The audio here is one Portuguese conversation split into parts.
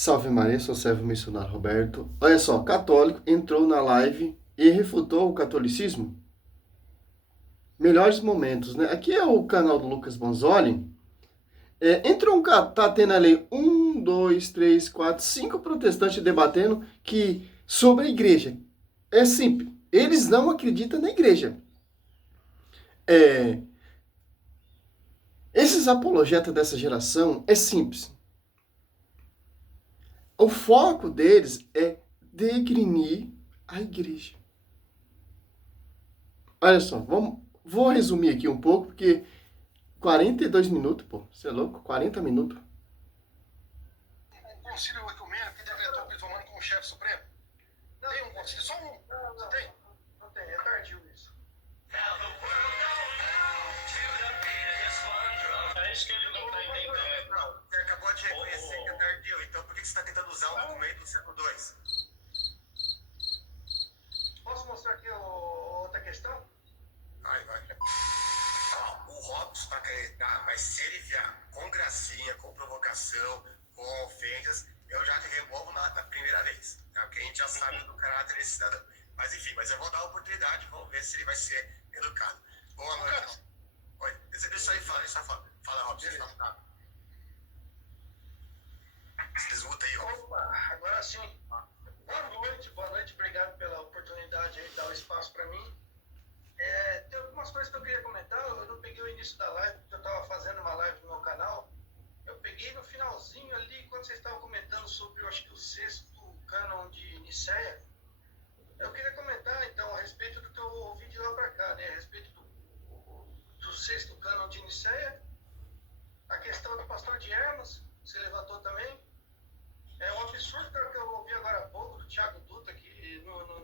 Salve Maria, sou servo missionário Roberto. Olha só, católico entrou na live e refutou o catolicismo. Melhores momentos, né? Aqui é o canal do Lucas Bonzoli. Entrou tá tendo ali um, dois, três, quatro, cinco protestantes debatendo sobre a igreja. É simples, eles não acreditam na igreja. Esses apologetas dessa geração é simples. O foco deles é degrinir a igreja. Olha só, vou resumir aqui um pouco, porque 42 minutos, pô, você é louco? 40 minutos. O concílio ecumênico que decretou o Cristo Romano como chefe supremo? Tem um concílio, só um. Você tem? Não tem, é tardio isso. É isso que ele não está entendendo. Não, você acabou de reconhecer que é tardio, então por que você está tentando usar um documento do século II? Posso mostrar aqui outra questão? Vai. O Robson vai acreditar, mas se ele vier com gracinha, com provocação, com ofensas, eu já te removo na primeira vez. Tá? Porque a gente já sabe do caráter desse cidadão. Mas enfim, eu vou dar a oportunidade, vamos ver se ele vai ser educado. Boa noite. Oi, deixa eu aí falar. Fala, Robson. Se desmuta aí, ó. Opa, agora sim. Boa noite, obrigado pela oportunidade aí de dar o espaço para mim. Tem algumas coisas que eu queria comentar, eu não peguei o início da live, porque eu estava fazendo uma live no meu canal. Eu peguei no finalzinho ali, quando vocês estavam comentando sobre, eu acho que o sexto cânon de Nicéia. Eu queria comentar, então, a respeito do que eu ouvi de lá para cá, né? A respeito do sexto cânon de Nicéia, a questão do pastor de Hermas, você levantou também. É um absurdo que eu ouvi agora há pouco, do Tiago Dutra, que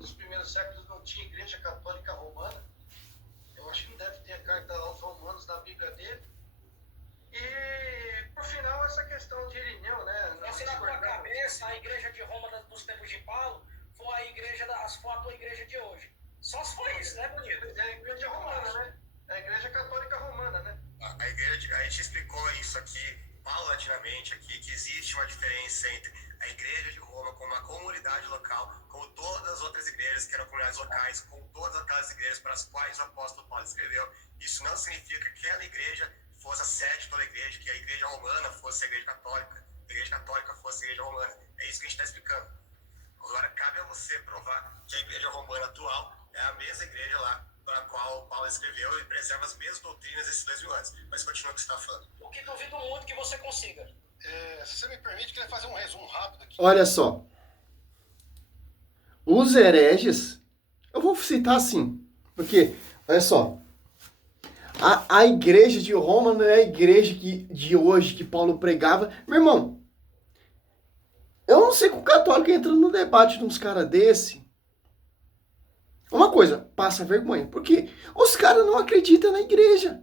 nos primeiros séculos não tinha igreja católica romana. Eu acho que não deve ter a carta aos romanos na Bíblia dele. E, por final, essa questão de Irineu, né? Assim, na tua cabeça, a igreja de Roma dos tempos de Paulo foi a tua igreja de hoje. Só se foi isso, né, bonito? É a igreja romana, né? É a igreja católica romana, né? A gente explicou isso aqui, paulatinamente aqui, que existe uma diferença entre a igreja de Roma como uma comunidade local, como todas as outras igrejas que eram comunidades locais, como todas aquelas igrejas para as quais o apóstolo Paulo escreveu. Isso não significa que aquela igreja fosse a sede de toda a igreja, que a igreja romana fosse a igreja católica fosse a igreja romana. É isso que a gente está explicando. Agora, cabe a você provar que a igreja romana atual é a mesma igreja lá para a qual Paulo escreveu e preserva as mesmas doutrinas desses 2000 anos. Mas continua o que você está falando. O que duvido muito que você consiga. Se você me permite, eu queria fazer um resumo rápido aqui. Olha só. Os hereges, eu vou citar assim, porque, olha só, a igreja de Roma não é a igreja de hoje que Paulo pregava. Meu irmão, eu não sei que o católico entra no debate de uns caras desse. Uma coisa, passa vergonha, porque os caras não acreditam na igreja.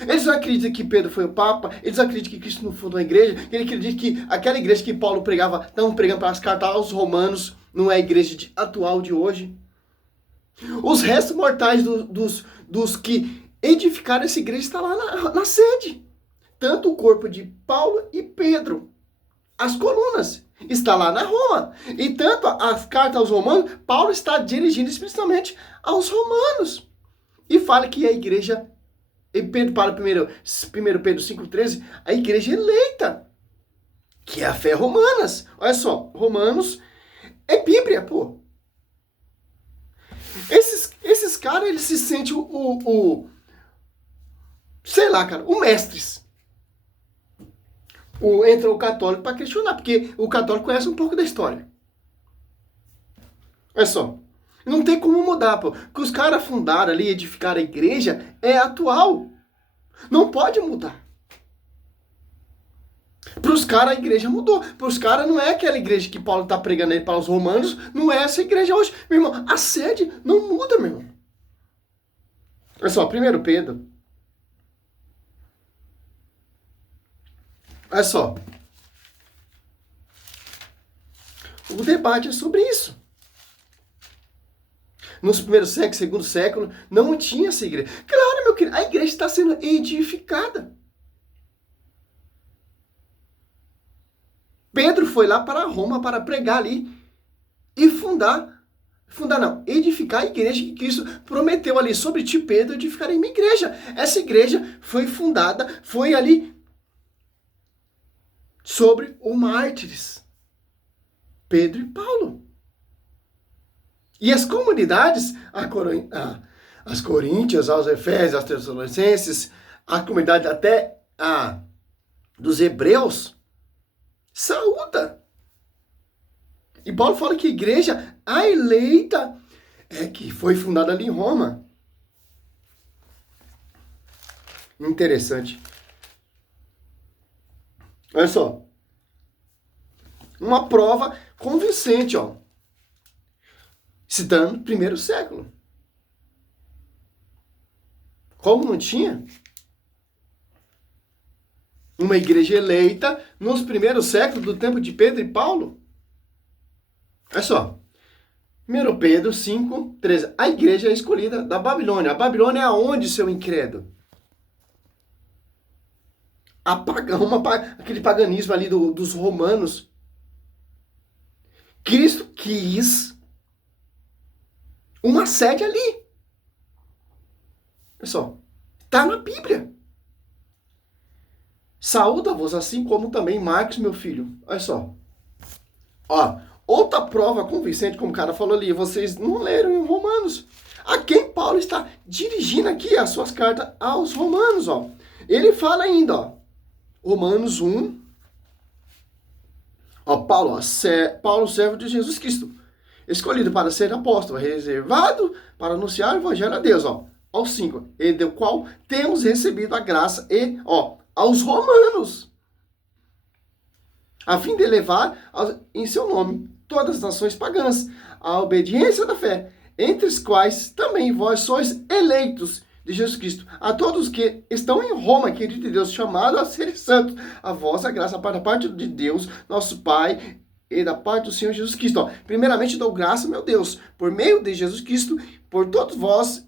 Eles não acreditam que Pedro foi o Papa, eles acreditam que Cristo não fundou a igreja, eles acreditam que aquela igreja que Paulo pregava, estavam pregando para as cartas aos romanos, não é a igreja atual de hoje. Os restos mortais dos que edificaram essa igreja estão lá na sede. Tanto o corpo de Paulo e Pedro, as colunas, está lá na Roma. E tanto as cartas aos romanos, Paulo está dirigindo especialmente aos romanos. E fala que a igreja, e Pedro fala 1 Pedro 5,13, a igreja eleita, que é a fé romanas. Olha só, Romanos é Bíblia, pô. Esses caras, eles se sentem sei lá, cara, o mestres. Entra o católico para questionar, porque o católico conhece um pouco da história. Olha só, não tem como mudar, pô. O que os caras fundaram ali, edificaram a igreja, é atual. Não pode mudar. Para os caras a igreja mudou. Para os caras não é aquela igreja que Paulo está pregando aí para os romanos, não é essa igreja hoje. Meu irmão, a sede não muda, meu irmão. Olha só, 1 Pedro. Olha só. O debate é sobre isso. Nos primeiros séculos, segundo século, não tinha essa igreja. Claro, meu querido, a igreja está sendo edificada. Pedro foi lá para Roma para pregar ali e edificar a igreja que Cristo prometeu ali sobre ti, Pedro, edificar uma igreja. Essa igreja foi fundada, foi ali sobre os mártires, Pedro e Paulo. E as comunidades, as Coríntias, aos Efésios, aos Tessalonicenses, a comunidade até dos Hebreus, saúda. E Paulo fala que a igreja, a eleita, que foi fundada ali em Roma. Interessante. Olha só. Uma prova convincente, ó. Citando primeiro século. Como não tinha uma igreja eleita nos primeiros séculos do tempo de Pedro e Paulo? Olha só. 1 Pedro 5, 13. A igreja é escolhida da Babilônia. A Babilônia é aonde, seu incrédulo? Aquele paganismo ali dos romanos. Cristo quis uma sede ali. Pessoal, está na Bíblia. Saúda-vos, assim como também Marcos, meu filho. Olha só. Ó, outra prova convincente, como o cara falou ali, vocês não leram em Romanos. A quem Paulo está dirigindo aqui as suas cartas aos romanos, ó. Ele fala ainda, ó. Romanos 1. Ó, Paulo, servo de Jesus Cristo, escolhido para ser apóstolo, reservado para anunciar o evangelho a Deus, ó. Ao 5, e do qual temos recebido a graça e, ó, aos romanos, a fim de levar em seu nome todas as nações pagãs a obediência da fé, entre os quais também vós sois eleitos de Jesus Cristo. A todos que estão em Roma, querido de Deus, chamados a serem santos, a vossa graça para a parte de Deus, nosso Pai, e da parte do Senhor Jesus Cristo. Ó, primeiramente dou graça, meu Deus, por meio de Jesus Cristo, por todos vós,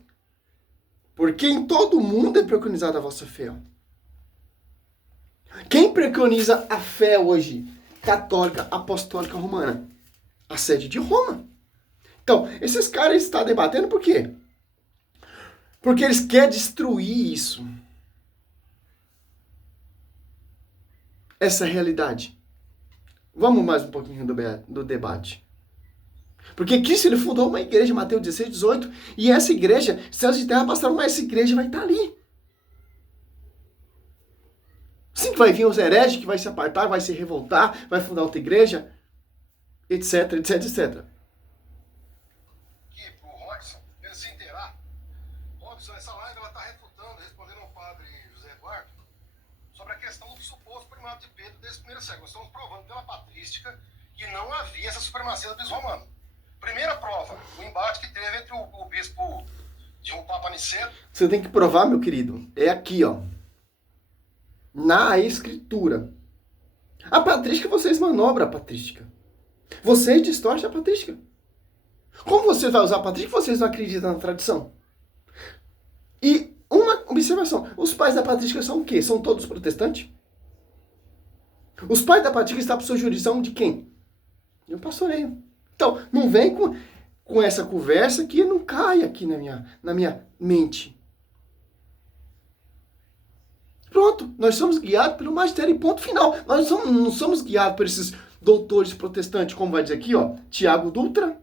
porque em todo o mundo é preconizada a vossa fé. Quem preconiza a fé hoje? Católica, apostólica, romana. A sede de Roma. Então, esses caras estão debatendo por quê? Porque eles querem destruir isso. Essa realidade. Vamos mais um pouquinho do debate. Porque Cristo ele fundou uma igreja, Mateus 16, 18, e essa igreja, céus e terra passaram, mas essa igreja vai estar ali. Sim que vai vir os hereges, que vai se apartar, vai se revoltar, vai fundar outra igreja, etc, etc, etc. Aqui pro Robson, ele se inteirar. Robson, essa live ela está refutando, respondendo ao padre José Eduardo, sobre a questão do suposto primado de Pedro desde o primeiro século. Nós estamos provando pela patrística que não havia essa supremacia do bispo romano. Primeira prova, o embate que teve entre o bispo de um Papa Niceto. Você tem que provar, meu querido, é aqui, ó. Na escritura. A patrística, vocês manobram a patrística. Vocês distorcem a patrística. Como você vai usar a patrística, vocês não acreditam na tradição. E uma observação, os pais da patrística são o quê? São todos protestantes? Os pais da patrística estão por sua jurisdição de quem? De um pastoreio. Então, não vem com essa conversa que não cai aqui na minha mente. Pronto, nós somos guiados pelo magistério, ponto final. Nós não somos guiados por esses doutores protestantes, como vai dizer aqui, ó, Tiago Dutra,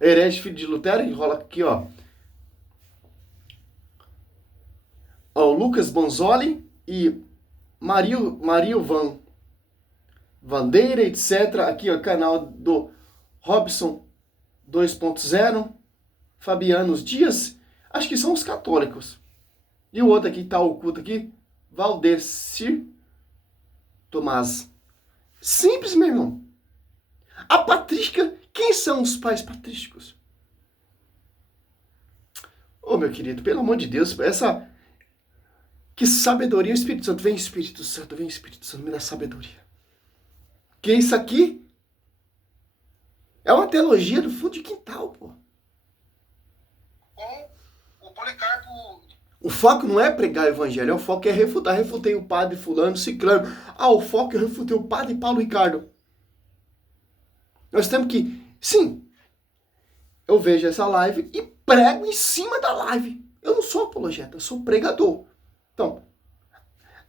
herege filho de Lutero, que rola aqui, ó, Lucas Bonzoli e Mario Vandeira, etc. Aqui, ó, canal do Robson 2.0, Fabianos Dias, acho que são os católicos. E o outro aqui, tá oculto aqui, Valdecir Tomás. Simples, meu irmão. A patrística, quem são os pais patrísticos? Ô, meu querido, pelo amor de Deus, que sabedoria, o Espírito Santo. Vem, Espírito Santo, me dá sabedoria. Que isso aqui é uma teologia do fundo de quintal, pô. Com o Policarpo. O foco não é pregar o evangelho, o foco é refutar. Refutei o padre fulano, ciclano. O foco é refutei o padre Paulo Ricardo. Nós temos que, sim, eu vejo essa live e prego em cima da live. Eu não sou apologeta, eu sou pregador. Então,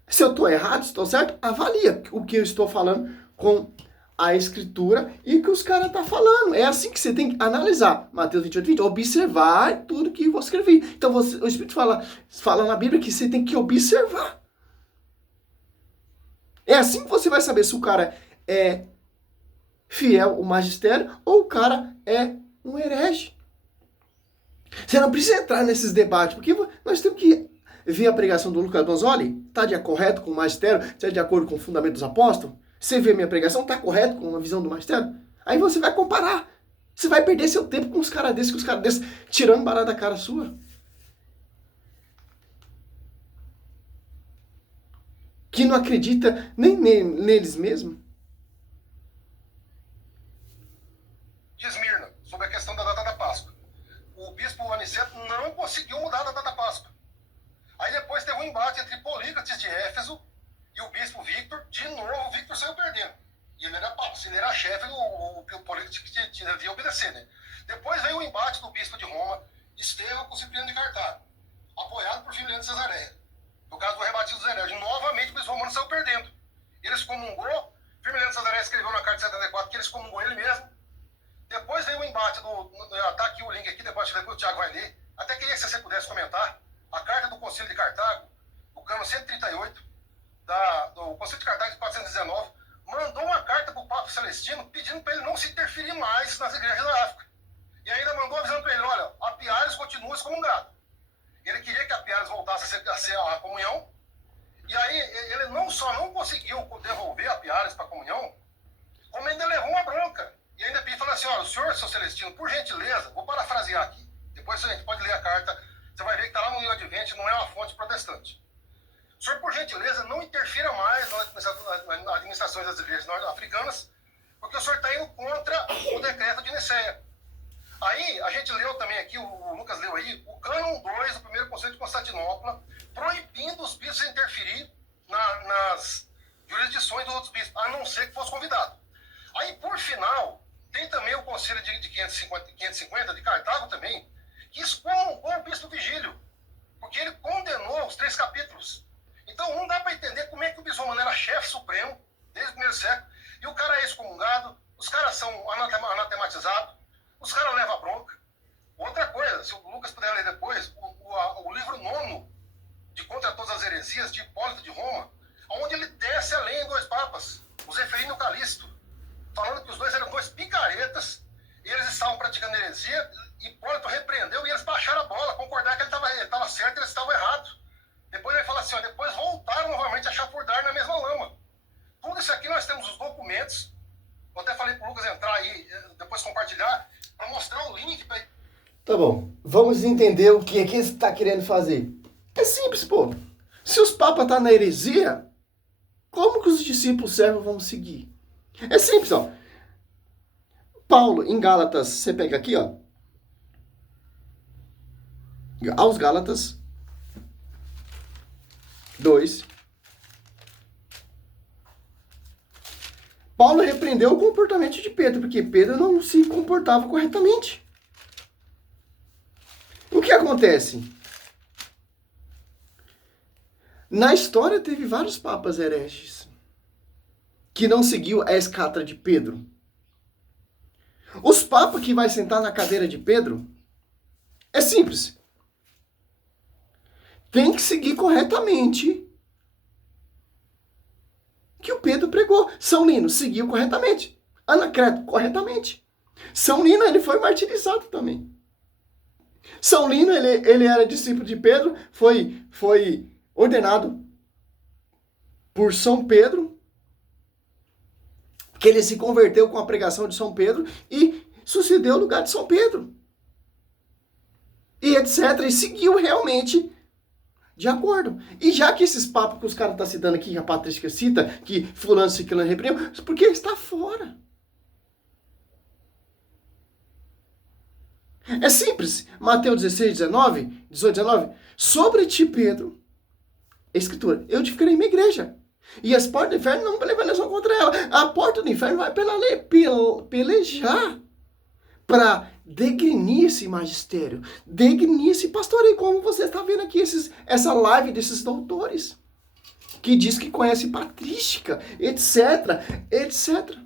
se eu estou errado, se estou certo, avalia o que eu estou falando com a escritura e o que os caras estão falando. É assim que você tem que analisar. Mateus 28:20, observar tudo que eu escrevi. Então, o Espírito fala na Bíblia que você tem que observar. É assim que você vai saber se o cara é fiel ao magistério ou o cara é um herege. Você não precisa entrar nesses debates, porque nós temos que ver a pregação do Lucas Donzoli. Está correto com o magistério? Está de acordo com o fundamento dos apóstolos? Você vê minha pregação, está correto com a visão do magistério? Aí você vai comparar. Você vai perder seu tempo com os caras desses, tirando barato da cara sua. Que não acredita nem neles mesmos. De Esmirna, sobre a questão da data da Páscoa. O bispo Aniceto não conseguiu mudar a data da Páscoa. Aí depois teve um embate entre Polícrates de Éfeso e o bispo Victor. De novo, o Victor saiu perdendo. E ele era papo, ele era chefe, o Polícrates que devia obedecer, né? Depois veio o embate do bispo de Roma, Estevão com Cipriano de Cartago, apoiado por Firmiliano de Cesareia. No caso do rebatido dos hereges, novamente o bispo romano saiu perdendo. Ele excomungou, Firmiliano de Cesareia escreveu na carta de 74 que ele excomungou ele mesmo. Depois veio o embate tá aqui o link aqui, depois o Thiago vai ler. Até queria que você pudesse comentar a carta do Concílio de Cartago, o cano 138, do Concílio de Cartago de 419, mandou uma carta para o Papa Celestino pedindo para ele não se interferir mais nas igrejas da África. E ainda mandou avisando para ele, olha, Apiares continua excomungado. Ele queria que Apiares voltasse a ser a comunhão, e aí ele não só não conseguiu devolver Apiares para a comunhão, como ainda levou uma bronca. E ainda pediu, falou assim, olha, o senhor, seu Celestino, por gentileza, vou parafrasear aqui, depois a gente pode ler a carta, você vai ver que está lá no New Advent, não é uma fonte protestante. O senhor, por gentileza, não interfira mais na administração das igrejas africanas, porque o senhor está indo contra o decreto de Nicéia. Aí, a gente leu também aqui, o Lucas leu aí, o cânon 2 do primeiro Conselho de Constantinopla, proibindo os bispos de interferir nas jurisdições dos outros bispos, a não ser que fosse convidado. Aí, por final, tem também o Conselho de 550 de Cartago também, que excomungou o bispo Vigílio, porque ele condenou os 3 capítulos. Então não dá para entender como é que o bispo romano era chefe supremo, desde o primeiro século, e o cara é excomungado, os caras são anatematizados, os caras levam a bronca. Outra coisa, se o Lucas puder ler depois, o livro 9 de Contra Todas as Heresias, de Hipólito de Roma, onde ele desce além dos papas, o Zeferino e o Calixto, falando que os dois eram 2 picaretas, e eles estavam praticando heresia, Hipólito repreendeu e eles baixaram a bola, concordaram que ele estava certo e eles estavam errados. Depois ele fala assim, ó, depois voltaram novamente a chafurdar na mesma lama. Tudo isso aqui nós temos os documentos, eu até falei para o Lucas entrar aí, depois compartilhar, para mostrar o link. Tá bom, vamos entender o que é que ele está querendo fazer. É simples, pô. Se os papas estão na heresia, como que os discípulos servos vão seguir? É simples, ó. Paulo, em Gálatas, você pega aqui, ó. Aos Gálatas 2. Paulo repreendeu o comportamento de Pedro, porque Pedro não se comportava corretamente. O que acontece? Na história teve vários papas hereges que não seguiu a escatra de Pedro. Os papas que vai sentar na cadeira de Pedro é simples. Tem que seguir corretamente que o Pedro pregou. São Lino seguiu corretamente. Anacleto, corretamente. São Lino, ele foi martirizado também. São Lino, ele era discípulo de Pedro, foi ordenado por São Pedro, que ele se converteu com a pregação de São Pedro e sucedeu o lugar de São Pedro. E etc. E seguiu realmente de acordo. E já que esses papos que os caras estão citando aqui, que a Patrícia cita, que fulano, ciclano repreendeu, porque ele está fora. É simples. Mateus 16, 19, 18, 19. Sobre ti, Pedro, Escritura, eu edificarei minha igreja. E as portas do inferno não prevalecerão contra ela. A porta do inferno vai pelejar para degrinir esse magistério, degrinir esse pastoreio, como você está vendo aqui, essa live desses doutores, que diz que conhece patrística, etc, etc.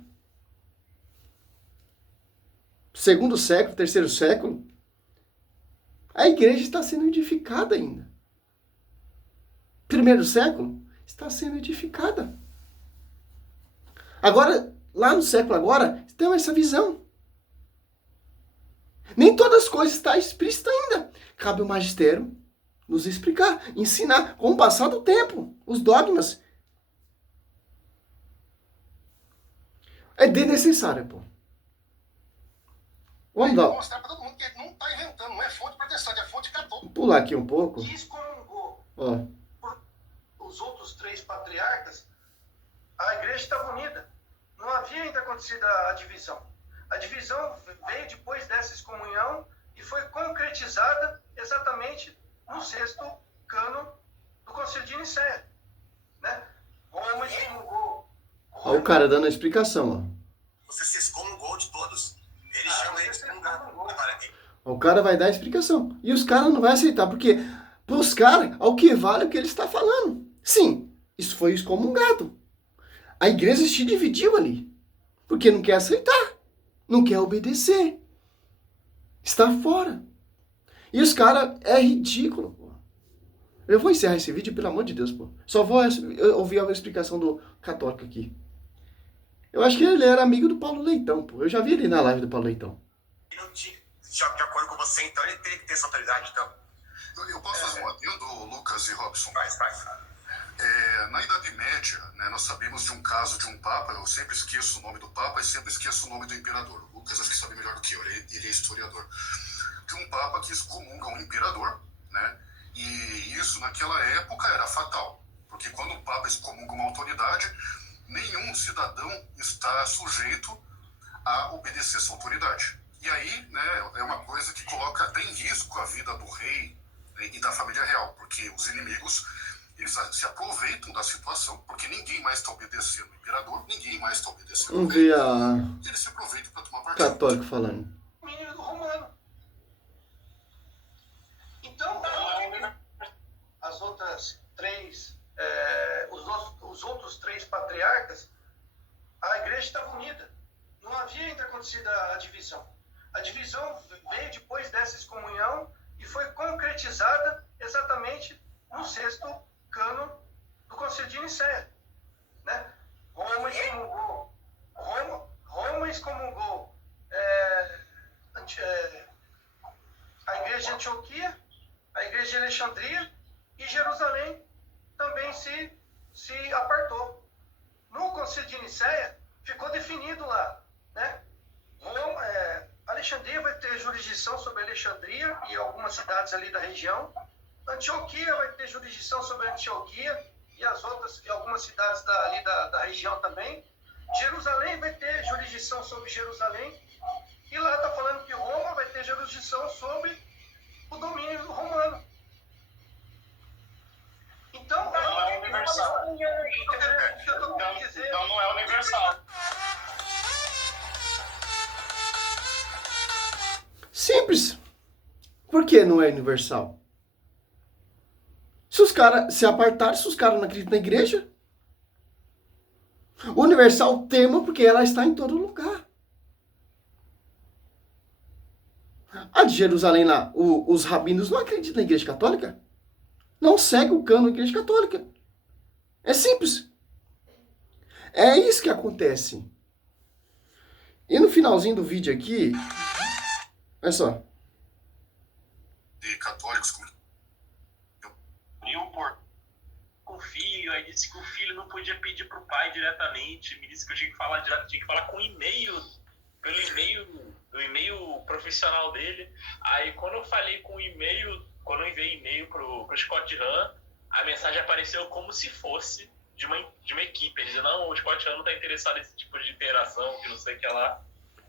Segundo século, terceiro século, a igreja está sendo edificada ainda. Primeiro século, está sendo edificada. Agora, lá no século agora, temos essa visão. Nem todas as coisas estão explícitas ainda. Cabe ao magistério nos explicar, ensinar, com o passar do tempo, os dogmas. É desnecessário, pô. Vamos dar. Mostrar para todo mundo que ele não está inventando, não é fonte protestante, é fonte católica. Vou pular aqui um pouco. E excomungou Ó. os outros 3 patriarcas, a igreja estava unida. Não havia ainda acontecido a divisão. A divisão veio depois dessa excomunhão e foi concretizada exatamente no 6º cano do Concílio de Nicéia. Né? Roma excomungou. Ó o cara dando a explicação, ó. Você se excomungou de todos. Ele chama ele de excomungado. O cara vai dar a explicação. E os caras não vão aceitar, porque para os caras, ao que vale o que ele está falando. Sim, isso foi excomungado. A igreja se dividiu ali. Porque não quer aceitar. Não quer obedecer. Está fora. E os caras, é ridículo, pô. Eu vou encerrar esse vídeo, pelo amor de Deus, pô. Só vou ouvir a explicação do católico aqui. Eu acho que ele era amigo do Paulo Leitão, pô. Eu já vi ele na live do Paulo Leitão. De acordo com você, então, ele teria que ter essa autoridade, então. Eu posso fazer um adendo, Lucas e Robson? Faz. Na Idade Média, né, nós sabemos de um caso de um Papa, eu sempre esqueço o nome do Papa e sempre esqueço o nome do Imperador. O Lucas acho que sabe melhor do que eu, ele é historiador. De um Papa que excomunga um Imperador, né, e isso naquela época era fatal, porque quando o Papa excomunga uma autoridade, nenhum cidadão está sujeito a obedecer essa autoridade. E aí, né, é uma coisa que coloca até em risco a vida do rei, né, e da família real, porque os inimigos, eles se aproveitam da situação, porque ninguém mais está obedecendo o imperador, ninguém mais está obedecendo o Vamos rei, ver e eles se aproveitam para tomar partido. católico falando. Domínio romano. Então, as outras 3, os outros 3 patriarcas, a igreja estava unida. Não havia ainda acontecido a divisão. A divisão veio depois dessa excomunhão e foi concretizada exatamente no 6º cano do Concílio de Nicéia. Né? Roma excomungou a igreja de Antioquia, a igreja de Alexandria, e Jerusalém também se apartou. No Concílio de Nicéia ficou definido lá, né? Alexandria vai ter jurisdição sobre Alexandria e algumas cidades ali da região. Antioquia vai ter jurisdição sobre Antioquia e as outras, e algumas cidades ali da região também. Jerusalém vai ter jurisdição sobre Jerusalém. E lá está falando que Roma vai ter jurisdição sobre o domínio romano. Então, Não é universal. Então não é universal. Simples. Por que não é universal? Se os caras se apartarem, se os caras não acreditam na igreja. O universal tema porque ela está em todo lugar. A de Jerusalém lá, os rabinos não acreditam na igreja católica. Não segue o cano da igreja católica. É simples. É isso que acontece. E no finalzinho do vídeo aqui, olha só. De católicos como com o filho, aí disse que o filho não podia pedir pro pai diretamente, me disse que eu tinha que falar direto, tinha que falar com e-mail, pelo e-mail profissional dele. Aí quando eu falei com o e-mail, quando eu enviei e-mail pro Scott Hahn, a mensagem apareceu como se fosse de uma equipe. Ele dizia, não, o Scott Hahn não tá interessado nesse tipo de interação, que não sei o que lá.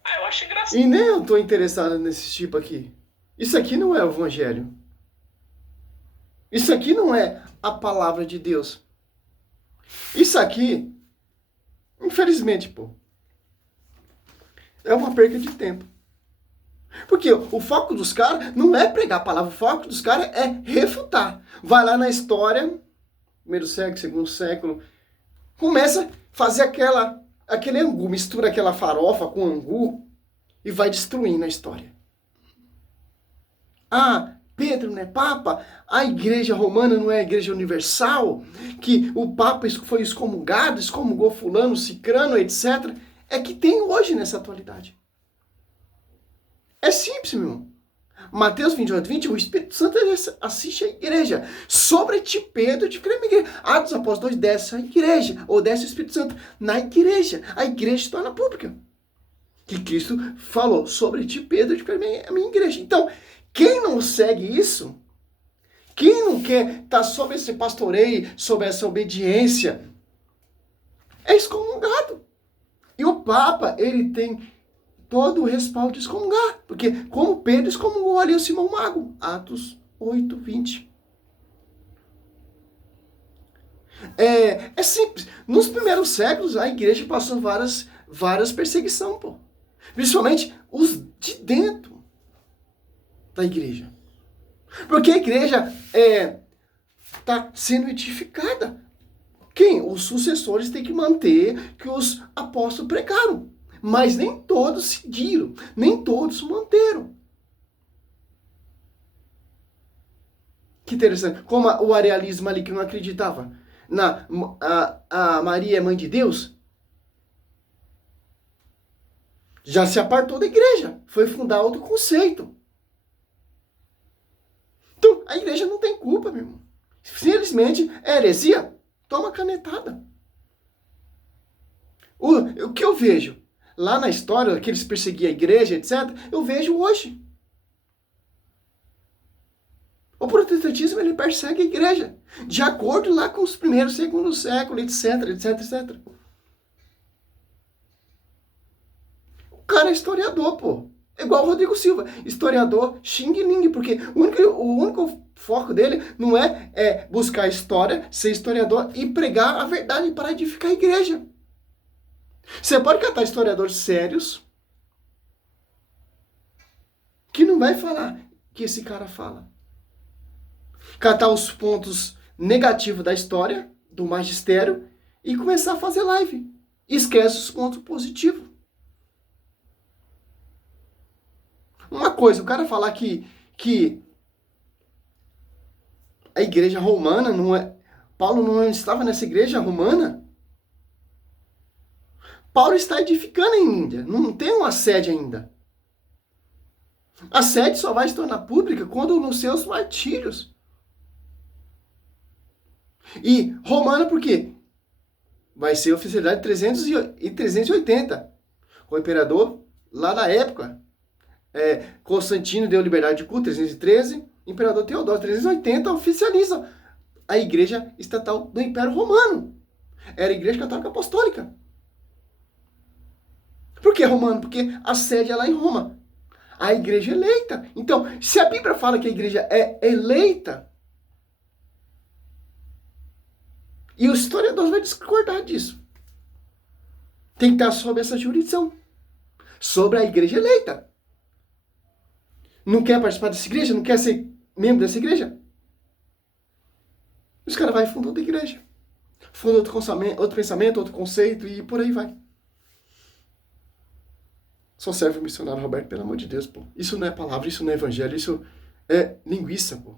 Aí eu acho engraçado. E nem eu tô interessado nesse tipo aqui. Isso aqui não é o evangelho. Isso aqui não é a palavra de Deus. Isso aqui, infelizmente, pô, é uma perca de tempo. Porque o foco dos caras não é pregar a palavra, o foco dos caras é refutar. Vai lá na história, primeiro século, segundo século, começa a fazer aquele angu, mistura aquela farofa com angu e vai destruindo a história. Ah, Pedro não é Papa? A igreja romana não é a igreja universal? Que o Papa foi excomungado, excomungou fulano, cicrano, etc. É que tem hoje nessa atualidade. É simples, meu irmão. Mateus 28, 20, o Espírito Santo assiste a igreja. Sobre ti, Pedro, de crer na igreja. Atos Apóstolos 2, desce a igreja, ou desce o Espírito Santo na igreja. A igreja se torna pública. Que Cristo falou sobre ti, Pedro, de crer na minha igreja. Então, quem não segue isso, quem não quer estar sob esse pastoreio, sob essa obediência, é excomungado. E o Papa, ele tem todo o respaldo de excomungar. Porque como Pedro excomungou ali o Simão Mago. Atos 8, 20. É simples. Nos primeiros séculos, a igreja passou várias perseguições, pô. Principalmente os de dentro da igreja. Porque a igreja está sendo edificada. Quem? Os sucessores têm que manter que os apóstolos pregaram. Mas nem todos seguiram, nem todos manteram. Que interessante. Como o arianismo ali que não acreditava a Maria é mãe de Deus, já se apartou da igreja. Foi fundar outro conceito. Então, a igreja não tem culpa, meu irmão. Simplesmente é heresia. Toma canetada. O que eu vejo lá na história, que eles perseguiam a igreja, etc., eu vejo hoje. O protestantismo, ele persegue a igreja, de acordo lá com os primeiros, segundo século, etc, etc, etc. O cara é historiador, pô. É igual o Rodrigo Silva, historiador xing-ling, porque o único foco dele não é buscar história, ser historiador e pregar a verdade para edificar a igreja. Você pode catar historiadores sérios que não vai falar que esse cara fala. Catar os pontos negativos da história, do magistério, e começar a fazer live. Esquece os pontos positivos. Uma coisa, o cara falar que a igreja romana não é... Paulo não estava nessa igreja romana. Paulo está edificando em Índia. Não tem uma sede ainda. A sede só vai se tornar pública quando nos seus martírios. E romana por quê? Vai ser oficialidade 300 e 380. O imperador, lá na época, Constantino deu liberdade de culto, 313. Imperador Teodósio, 380, oficializa a igreja estatal do Império Romano. Era a igreja católica apostólica. Por que romano? Porque a sede é lá em Roma. A igreja é eleita. Então, se a Bíblia fala que a igreja é eleita, e o historiador vai discordar disso. Tem que estar sob essa jurisdição. Sobre a igreja eleita. Não quer participar dessa igreja? Não quer ser membro dessa igreja? Os caras vão e fundam outra igreja. Funda outro pensamento, outro conceito e por aí vai. Só serve o missionário Roberto, pelo amor de Deus, pô. Isso não é palavra, isso não é evangelho, isso é linguiça, pô.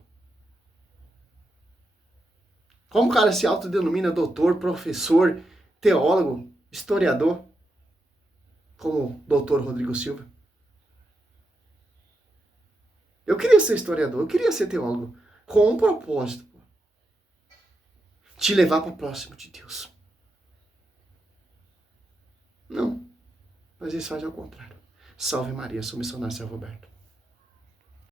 Como o cara se autodenomina doutor, professor, teólogo, historiador, como o doutor Rodrigo Silva? Eu queria ser historiador, eu queria ser teólogo, com um propósito, pô. Te levar para próximo de Deus. Não, mas eles fazem ao contrário. Salve Maria, sou missionário São Roberto.